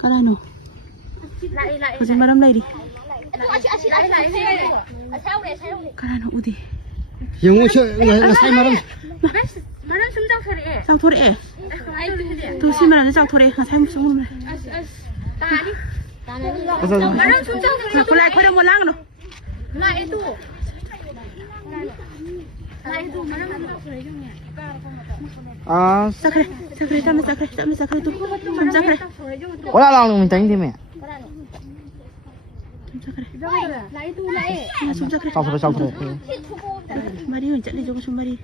Karano. Kasi maram lady. Karano udi. Yung ngasay maram. Maram sumjang thori e. Sang thori e. Tu si maram sang thori ngasay mo sung. Tani. Maram sumjang thori. Kulai ko mo lang no. La itu. La itu maram sumjang thori yung ya. Sakre tama sakre tu. Sum sakre. Wala lang mình tránh đi mẹ. La itu la e. Sum sakre. Sau thôi. Mari on chali jogo sum mari.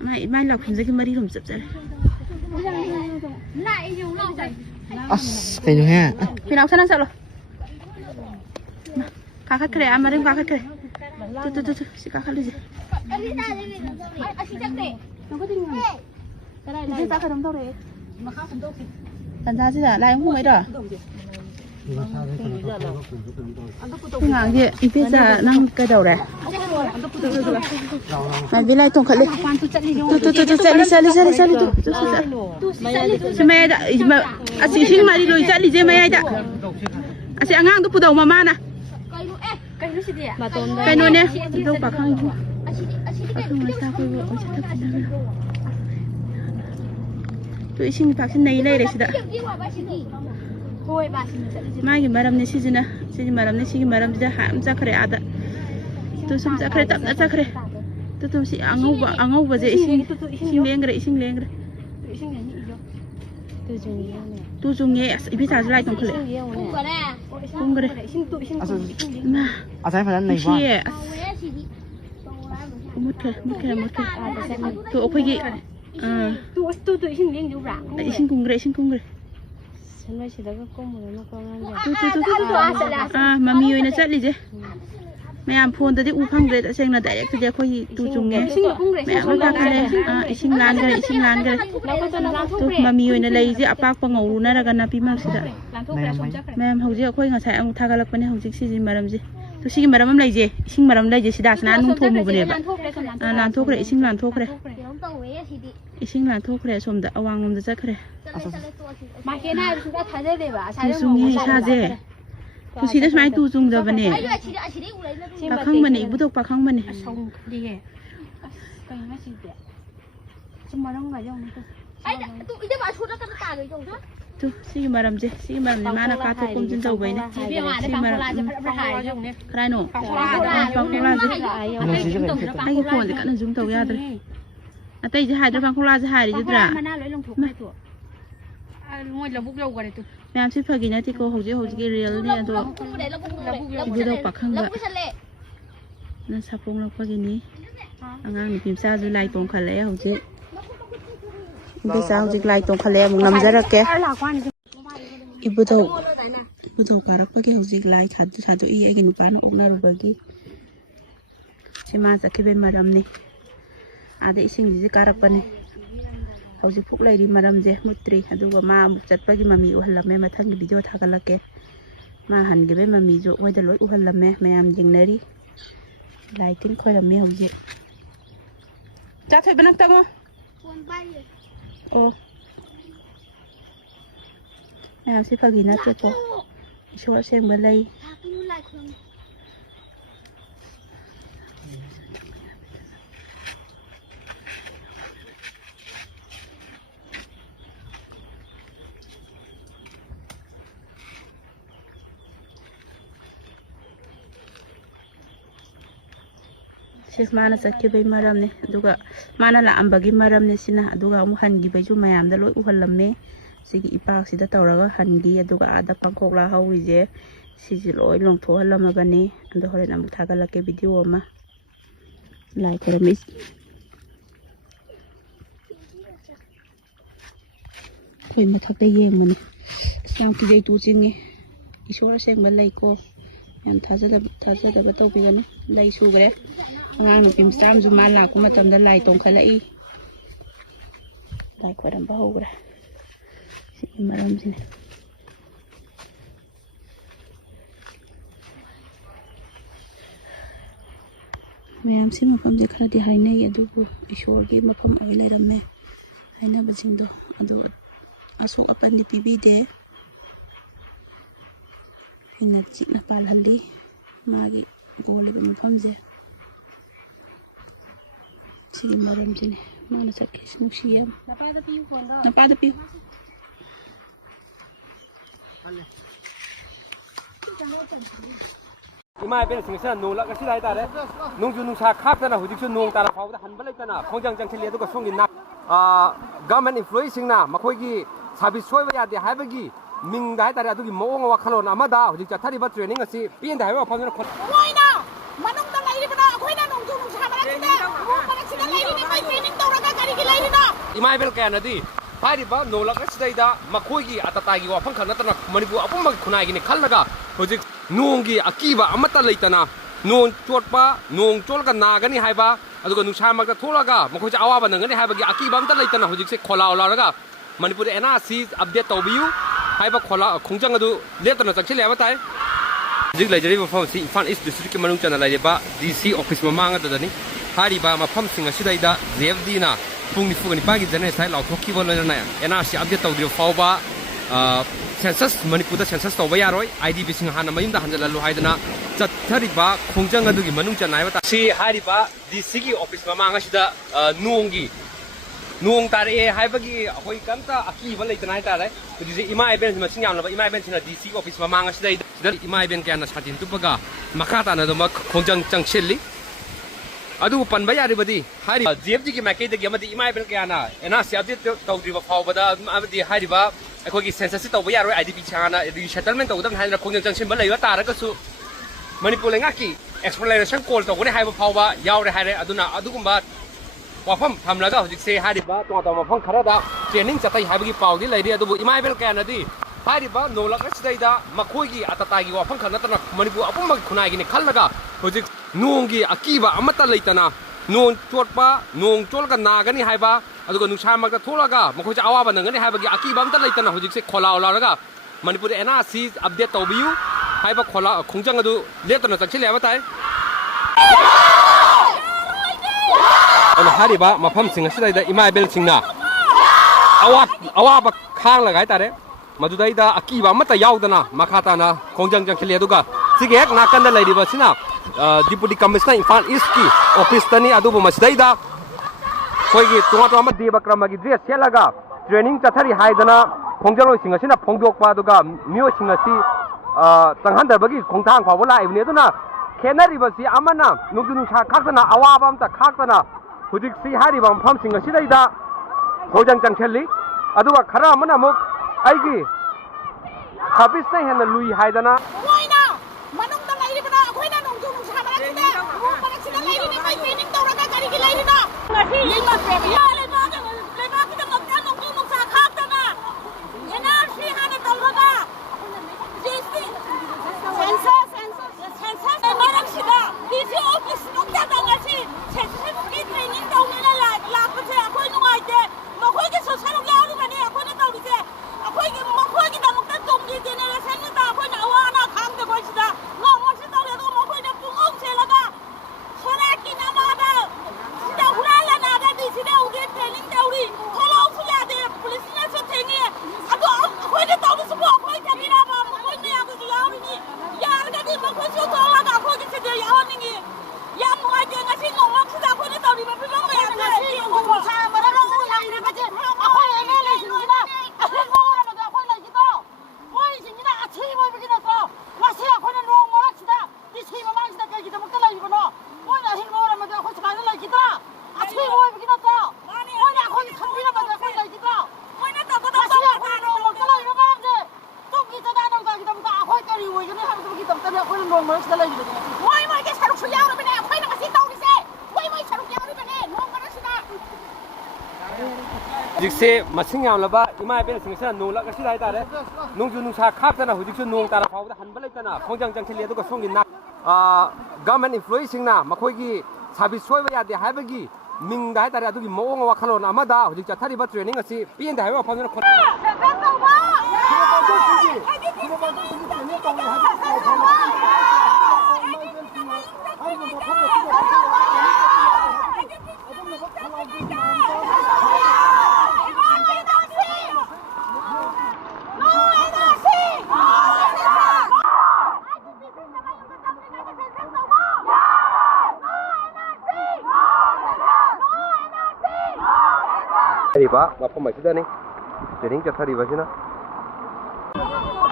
Mai lọc không dây cái mari không sập sệt. La itu long dai. Cái như ha. Phi nào sana rồi. Kakak kere amarin kakak kere. Tu si kakak lu. Cái ta không đâu đấy. Thành ra chứ là lại không mấy đó. Cái ngang gì? Bây giờ năng cái đầu này. Mày đi lại tung khẩn đi. Tu chạy đi tu. Mày đã à chị xin mày đi rồi chạy đi gì mày ai đã. À chị ngang tu phụ đầu mà nè. Cái nồi nè. Đâu bà không. Không sao cái vợ sẽ thấp nào. Tụi xin bác xin này đây đấy mai cái maram này xin nè xin maram này xin maram ra hãm ra khare ada tu sum ra khare tập ra khare tu si angau và dễ xin lên cái tu dùng nhẹ biết sao lại còn khare không cái mà À thấy phải này quá. một cái tu ốc gì tu xin liên đủ rạng. Xin cùng rồi. Mami ơi nó chết đi chứ. Mẹ làm phone tới u phăng rồi đã xem là đại cái khôi gì tu dùng nghe. Mẹ nó ta khai đây. Xin lan cái. Tu mami ơi nó lấy chứ apa qua ngầu nó ra gần napi mau sih dah. Mẹ em hầu gì khôi ngà sai ông tha galak pani hầu gì xin maram gì. Tu xin maram em lấy gì. Xin maram lấy gì sih dah senan nung thô mu bene ba. Lan thô cái xin lan thô cái. Xin lan thô cái som da awang om da cha cái. Mà cái này chúng ta thấy đây để bà Tu dùng nghe sa je. Tu si das mai tu dùng da bene. Pakhangba ni Ebudhou Pakhangba ni. Xong đi hè. Cái nó xinh đẹp. Chúng mà đông vào trong ai tụi cái bà suốt nó cắt tà rồi trong đó. Tu si maram je. Si maram ni mana ka thu kum jin dau bai ne. Si maram. Krai no. Pakhangla je. Ai cái phone thì cắt nó dùng tàu ya rồi. À tay je hai đó Pakhangla je hai rồi ra. Ngồi là bút lâu rồi tụi. Mẹ em xếp phải thì cô học cái real này rồi. Ebudhou Pakhangba. Nó Safongle phải này. Anh ăn phim sao rồi lại tông khá lẽ học chứ. Bây giờ học lại tông khá lẽ một năm ra kìa. Ebudhou karak phải học lại khá cho ý cái nụ bán ốm nào rồi cái. Chỉ mà sẽ cái bên mà đâm này. À để xin gì karak này. Hꯧji phúc lay di maram je mutri aduga ma chat pagi mami uhalame mathang gi video thagalake ma han gi be mami jo oida loi uhalame mayam jingnari lighting khoi lame hauji cha thoi banak tango o mayam si phagi na che ko shor sem balai Sih mana sakit bayi maram ni, aduga mana lah ambagi maram ni sina, aduga amu hangi baju mayam dah loi uhalame, sigi ipak sida tauraga hangi, aduga ada pangkok lah hawi je, sigi loi long thoh halama bani, ando hore namu thaga lake video ama, like keramis. Koi mathak dah yeng mani, sang kijai tu singi, isora seng balai ko. Yang thaja da batau pi gani lai su gre ngang pim sam zu ma la kuma tam da lai tong khalai lai ko ram ba ho gre si maram sin mayam si ma pam de khara di hai nei adu bu ishor gi ma pam ai lai ram me hai na bajing do adu asok apan di pibi de ꯏꯪꯅ ꯆꯤꯛꯅ ꯄꯥꯜꯍꯜꯂꯤ ꯃꯥꯒꯤ ꯀꯣꯜꯂꯤꯕ ꯃꯐꯝꯁꯦ ꯁꯤꯒꯤ ꯃꯔꯝꯁꯤꯅꯦ ꯃꯥꯅ ꯆꯠꯈꯤꯁꯤ ꯅꯨꯡꯁꯤ ꯌꯥꯝ ꯅꯄꯥꯗ ꯄꯤꯌꯨ Ima iben singsa nong la kasi lai tare nong ju nong sa khak tana hudik su nong tara phau da han balai tana khongjang jang thile du ka songi na government employee singna makhoi gi service soi ya de hai bagi ming dai tare adu gi moong wa khalon amada hudik cha thari ba training asi pin dai wa phau na khot moina manong da lai ribana akhoi na nong ju nong sa mara de mo mara sida lai ni mai training tawra ka kari gi lai na ima iben ka na di hai ba no la ka sidai da makhoi gi atata gi wa phang khana tana manipur apum ma khunai gi ni khallaga hudik nonggi akiba amata leitana nong chotpa nong cholga nagani haiba aduga nungsa magta tholaga makhoi cha awa banangani haiba gi akiba amta leitana hojik se khola olaga manipur NRC update tawbiu haiba khola khongjang adu letana chakchile aba tai hojik laijari mafam si Imphal East district manung chana laiba DC office mamanga dadani hariba mafam singa sidaida ZFD na pungni fugani pagi jane sai lauthoki bolana NRC update tawdiu fawba census manipur da census tawba yaroi IDP sing hana mayum da hanjala lu haidana chathariba khongjang adugi manung chanai ba si hariba DC gi office mamanga sida nong tare haibagi hoi kamta aki ba leitana tare dise ima event ma singyam la ima event sina DC office mamanga sida ima event kana satin tupaga makata na do khongjang changchelli adu panba yari badi hari GFG gi makai da gi amadi ima event kana ena si update tawdriba fawbada amadi hariba ꯑꯩꯈꯣꯏꯒꯤ ꯁꯦꯟꯁꯁꯁꯤ ꯇꯧꯕ ꯌꯥꯔꯣꯏ IDP ꯆꯥꯅ ꯔꯤꯁꯦꯇꯜꯃꯦꯟ ꯇꯧꯒꯗꯕꯅꯤ ꯍꯥꯏꯗꯅ ꯈꯣꯡꯖꯪ ꯆꯪꯁꯤꯟꯕ ꯂꯩꯕ ꯇꯥꯔꯒꯁꯨ ꯃꯅꯤꯄꯨꯔ ꯂꯩꯉꯥꯛꯀꯤ ꯑꯦꯛꯁꯄ꯭ꯂꯦꯅꯦꯁꯟ ꯀꯣꯜ ꯇꯧꯒꯅꯤ ꯍꯥꯏꯕ ꯐꯥꯎꯕ ꯌꯥꯎꯔꯦ ꯍꯥꯏꯔꯦ ꯑꯗꯨꯅ ꯑꯗꯨꯒꯨꯝꯕ ꯋꯥꯐꯝ ꯊꯝꯂꯒ ꯍꯧꯖꯤꯛꯁꯦ ꯍꯥꯏꯔꯤꯕ ꯇꯣꯉꯥꯟ ꯇꯣꯉꯥꯟꯕ ꯃꯐꯝ ꯈꯔꯗ ꯇ꯭ꯔꯦꯅꯤꯡ ꯆꯠꯊꯩ ꯍꯥꯏꯕꯒꯤ ꯄꯥꯎꯗꯤ ꯂꯩꯔꯤ ꯑꯗꯨꯕꯨ ꯏꯃꯥ ꯏꯕꯦꯜ ꯀꯌꯥꯅꯗꯤ ꯍꯥꯏꯔꯤꯕ ꯅꯣꯡꯂꯛ ꯑꯁꯤꯗꯩꯗ ꯃꯈꯣꯏꯒꯤ ꯑꯇꯇꯥꯒꯤ ꯋꯥꯐꯝ ꯈꯛ ꯅꯠꯇꯅ ꯃꯅꯤꯄꯨꯔ ꯑꯄꯨꯟꯕꯒꯤ ꯈꯨꯟꯅꯥꯏꯒꯤꯅꯤ ꯈꯜꯂꯒ ꯍꯧꯖꯤꯛ ꯅꯣꯡꯒꯤ ꯑꯀꯤꯕ ꯑꯃꯠꯇ ꯂꯩꯇꯅ nong chotpa nong cholga nagani haiba aduga nungsa magta tholaga makhoi cha awa banangani haibagi akiba amta leitana hojik se khola olaga manipur NRC update tawbiu haiba khola khongjang adu letana chakchile aba tai ana hariba mafam sing asida ima bel singna awa ba khang lagai tare madudai da akiba amta yaudana makhata na khongjang chakchile aduga sige ek nakanda leiriba sina Deputy Commissioner Imphal East ki office tani adubu masdaida khoigi tomato ama deba kramagi dress selaga training chathari haidana khongjalo singa sina phongdokpa aduga mio singa si tanghandar bagi khongthang phawla ibni aduna khenari basi amana nugunu sha khakna awaba amta khakna hudik si hari bam pham singa sidaida khojang changchelli aduga khara amana muk aigi service na hena lui haidana Jikse masing yang laba ima iben singsa nong la kasi lai tare nong ju nung sa khak tana hudik su nong tara phau da han balai tana khongjang changchili adu ka songi na government employee singna makhoi gi service soi ya de haibagi ming dai tare adu gi moong wa khalon amada hudik chathari ba training asi pin dai wa phau na khot ꯂꯩꯔꯤꯕ ꯃꯐꯝ ꯑꯁꯤꯗꯅꯤ training ꯆꯠꯊꯔꯤꯕꯁꯤꯅ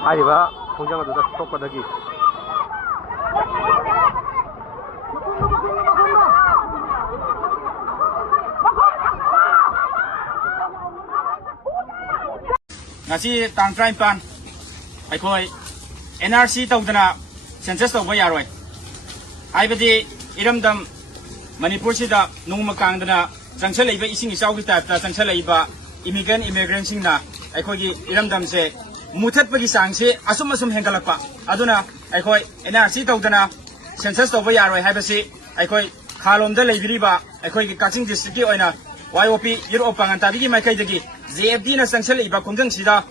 ꯍꯥꯏꯔꯤꯕ ꯈꯣꯡꯖꯪ ꯑꯗꯨꯗ ꯁꯣꯛꯄꯗꯒꯤ ngasi tang trai pan aikoi NRC tawdana census tawba yaroi haibadi iramdam manipur sida nungma kangdana changchalaiba ising isau gi type ta changchalaiba immigrant singna aikoi gi iramdam se muthatpagi sangse asum hengalakpa aduna aikoi NRC tawdana census tawba yaroi haibasi aikoi khalomda leibiriba aikoi gi Kaching district gi oina YOP Europe pangantabi gi maikai JFD na changchalaiba khongjang sida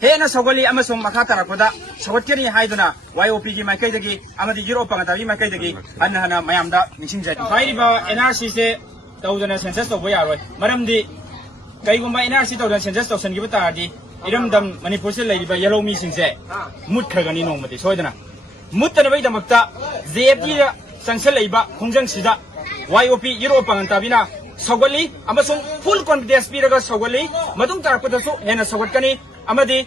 hena sogoli amasong makhatarakoda sogotkeri haiduna YOP gi maikai amadi Europe pangantabi maikai hana mayamda ningsingjai hairiba NRC se tawdana census tawba yaroi maramdi kaigumba NRC tawdana census tawsan gi batadi iramdam manipur se leiriba yellow mi singse mut khagani nongmati soidana muttana bai damakta JFD da changchalaiba khongjang sida YOP Europe pangantabina sogoli amasong full confidence piraga sogoli madung tarakpadasu hena sogotkani amadi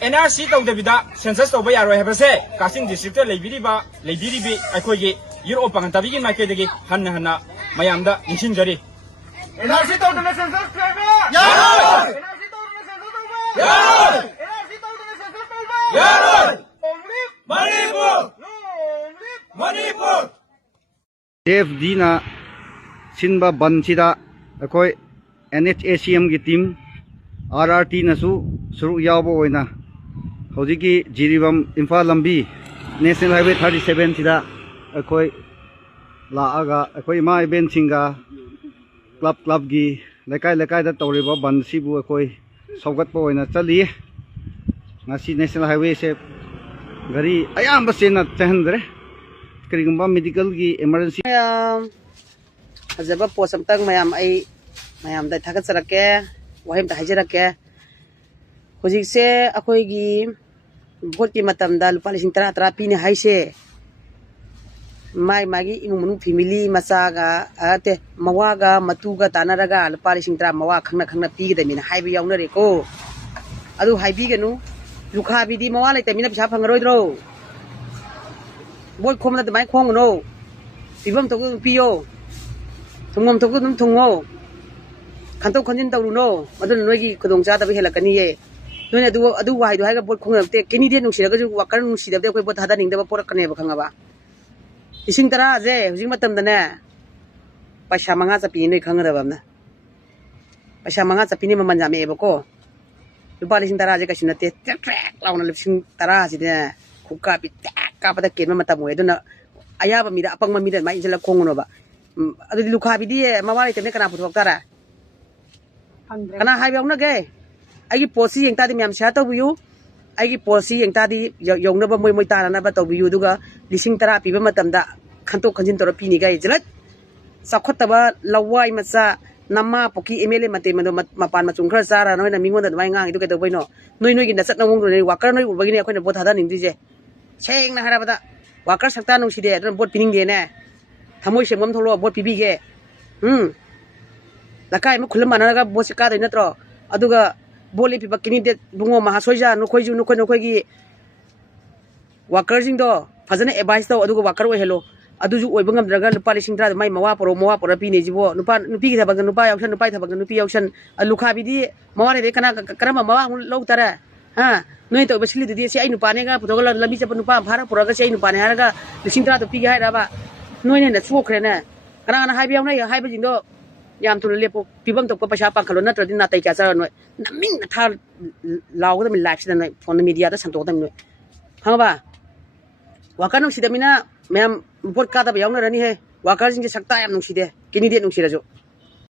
NRC tawdabida census tawba yaroi habase Kaching district leibiribi aikogi Europe pangantabigi maikaidagi hana mayamda ningsingjari NRC tawdana census tawba yaroi NRC tawdana census tawba yaroi NRC tawdana census tawba yaroi only Manipur JFD na sinba bansida akoi NHACM gi team RRT na su suru yawbo oina hojiki jiribam Imphal lambi National Highway 37 sida akoi laaga akoi ma event singa club gi lekai da tawriba bansibu akoi saugatpo oina chali ngasi National Highway se gari ayamba sena chahandre karigumba medical gi emergency Azaba post amtang mayam da thagat sarake wahim ta hajarake hojik se akoi gi vote ki matam da lupa lising tara pini haise magi imung manu family macha ga ate mawa ga matu ga tanaraga lupa lising tara mawa khangna pi ga mina haibi yauna re ko adu haibi ganu lukha bi di mawa lai tamina pisa phangaroi dro vote khomna da mai khong no pibam to piyo Tungom toku tungo kanto konjin tawruno madun noigi kodong cha tabi helakani ye none adu wai do haiga bot khongte Canadian nungsira ga ju wakar nungsida de koi bot hada ningda ba porakane ba khangaba ising tara je hujing matam dane paisa manga chapi nei khangara bamna paisa manga chapi ni maman jame ba ko lupa lising tara je ka sinate trek launa lising tara ji de khukka pi ka pada ken matam we duna ayaba mi da apang ma mi da mai jela khongono ba adu lukha bidi mawari temne kana puthok tara kana haibyong na ge agi posi yeng tadi myam sha tawbiyu agi posi yeng tadi yong na ba moi tara na ba tawbiyu duga lising tara pi ba matam da khanto khanjin tor pi ni ga jelat sakhot ba lawai macha namma poki MLA mate mando mapan ma chungkhar sara noi na mingon da mai ngang du ke do boino noi gi na chat na wong ro wakar noi ubagi ni akhoi na bot hada ning di je cheng na hara ba da wakar sakta nung si de bot pining de ne Thamoi semgam tholo bot pibige lakai ma khulam manaraga bot ka dai natro aduga boli piba kini de bungo mahasoija no khoi gi worker jing do fazana advice do aduga worker we hello aduju oibangam draga lupa lising tra mai mawa poro pi ne jibo nupi gi thabaga nupa yaushan nupai thabaga nupi yaushan alukha bidi mawa re kana karama mawa lo tara ha noi to basili de si ai nupa ne ga putoga labi chapa nupa phara puraga si ai nupa ne haraga lising tra to pi ga haira ba noi ne na chokre ne kana haibiam nei haiba jing do yam tu lepo pibam to pa sha pa khalo na tradin na tai kya sa noi naming na tha law ga mi live sida noi phone media da santo da noi hangba wakar nung sidamina ma'am bot ka da yaung na rani he wakar jing sakta yam nung side kini de nung sira jo